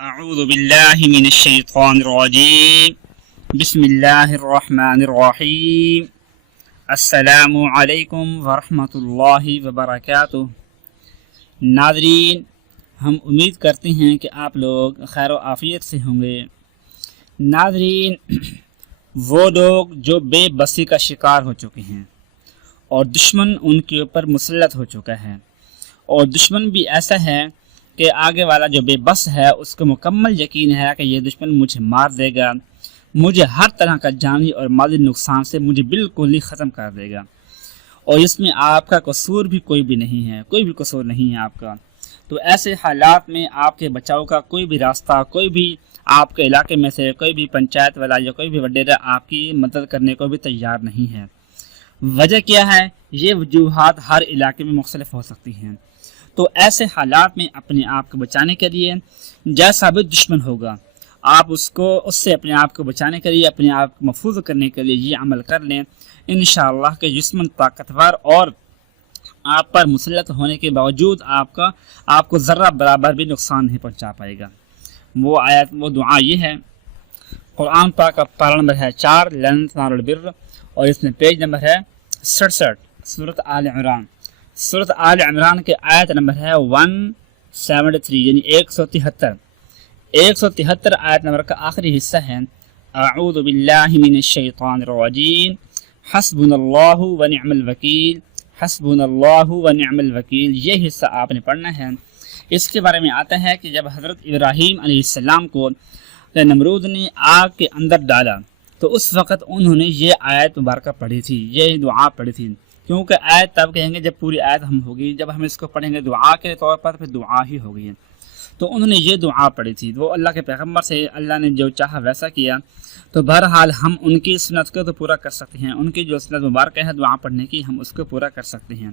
اعوذ باللہ من الشیطان الرجیم بسم اللہ الرحمن الرحیم السلام علیکم ورحمۃ اللہ وبرکاتہ۔ ناظرین، ہم امید کرتے ہیں کہ آپ لوگ خیر و عافیت سے ہوں گے۔ ناظرین، وہ لوگ جو بے بسی کا شکار ہو چکے ہیں اور دشمن ان کے اوپر مسلط ہو چکا ہے، اور دشمن بھی ایسا ہے کہ آگے والا جو بے بس ہے اس کو مکمل یقین ہے کہ یہ دشمن مجھے مار دے گا، مجھے ہر طرح کا جانی اور مالی نقصان سے مجھے بالکل ہی ختم کر دے گا، اور اس میں آپ کا قصور بھی کوئی بھی نہیں ہے، کوئی بھی قصور نہیں ہے آپ کا۔ تو ایسے حالات میں آپ کے بچاؤ کا کوئی بھی راستہ، کوئی بھی آپ کے علاقے میں سے کوئی بھی پنچایت والا یا کوئی بھی وڈیرا آپ کی مدد کرنے کو بھی تیار نہیں ہے۔ وجہ کیا ہے؟ یہ وجوہات ہر علاقے میں مختلف ہو سکتی ہیں۔ تو ایسے حالات میں اپنے آپ کو بچانے کے لیے جیسا بھی دشمن ہوگا، آپ اس سے اپنے آپ کو بچانے کے لیے، اپنے آپ کو محفوظ کرنے کے لیے یہ عمل کر لیں۔ انشاءاللہ کہ دشمن طاقتور اور آپ پر مسلط ہونے کے باوجود آپ کو ذرہ برابر بھی نقصان نہیں پہنچا پائے گا۔ وہ دعا یہ ہے، قرآن پاک کا پارہ نمبر ہے 4 لن تنالوا البر، اور اس میں پیج نمبر ہے 67، سورۃ آل عمران۔ سورۃ آل عمران کے آیت نمبر ہے 173، یعنی 173 آیت نمبر کا آخری حصہ ہے، اعوذ باللہ من الشیطان الرجیم حسبنا اللہ ونعم الوکیل، حسبنا اللہ ونعم الوکیل۔ یہ حصہ آپ نے پڑھنا ہے۔ اس کے بارے میں آتا ہے کہ جب حضرت ابراہیم علیہ السلام کو نمرود نے آگ کے اندر ڈالا تو اس وقت انہوں نے یہ آیت مبارکہ پڑھی تھی، یہ دعا پڑھی تھی، کیونکہ آیت تب کہیں گے جب پوری آیت ہم ہوگی، جب ہم اس کو پڑھیں گے دعا کے طور پر پھر دعا ہی ہوگی۔ تو انہوں نے یہ دعا پڑھی تھی، وہ اللہ کے پیغمبر سے اللہ نے جو چاہا ویسا کیا۔ تو بہرحال ہم ان کی سنت کو تو پورا کر سکتے ہیں، ان کی جو سنت مبارکہ ہے دعا پڑھنے کی، ہم اس کو پورا کر سکتے ہیں۔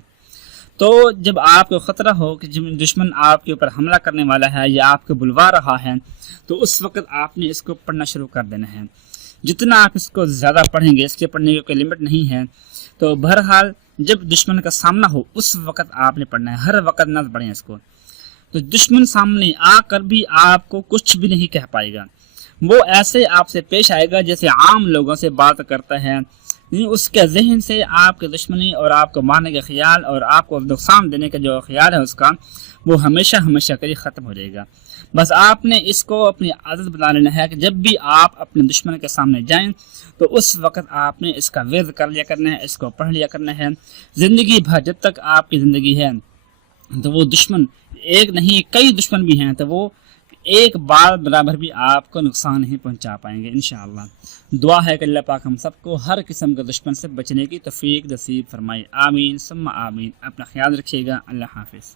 تو جب آپ کو خطرہ ہو کہ دشمن آپ کے اوپر حملہ کرنے والا ہے یا آپ کو بلوا رہا ہے، تو اس وقت آپ نے اس کو پڑھنا شروع کر دینا ہے۔ جتنا آپ اس کو زیادہ پڑھیں گے، اس کے پڑھنے کی کوئی لمٹ نہیں ہے۔ تو بہرحال جب دشمن کا سامنا ہو اس وقت آپ نے پڑھنا ہے، ہر وقت نہ پڑھیں اس کو۔ تو دشمن سامنے آ کر بھی آپ کو کچھ بھی نہیں کہہ پائے گا، وہ ایسے آپ سے پیش آئے گا جیسے عام لوگوں سے بات کرتا ہے، اس کے ذہن سے آپ کے دشمنی اور آپ کو مارنے کا خیال اور آپ کو نقصان دینے کا جو خیال ہے اس کا، وہ ہمیشہ کے لیے ختم ہو جائے گا۔ بس آپ نے اس کو اپنی عادت بنا لینا ہے کہ جب بھی آپ اپنے دشمن کے سامنے جائیں تو اس وقت آپ نے اس کا ورد کر لیا کرنا ہے، اس کو پڑھ لیا کرنا ہے۔ زندگی بھر جب تک آپ کی زندگی ہے تو وہ دشمن ایک نہیں کئی دشمن بھی ہیں، تو وہ ایک بار برابر بھی آپ کو نقصان نہیں پہنچا پائیں گے انشاءاللہ۔ دعا ہے کہ اللہ پاک ہم سب کو ہر قسم کے دشمن سے بچنے کی توفیق نصیب فرمائے، آمین ثم آمین۔ اپنا خیال رکھیے گا، اللہ حافظ۔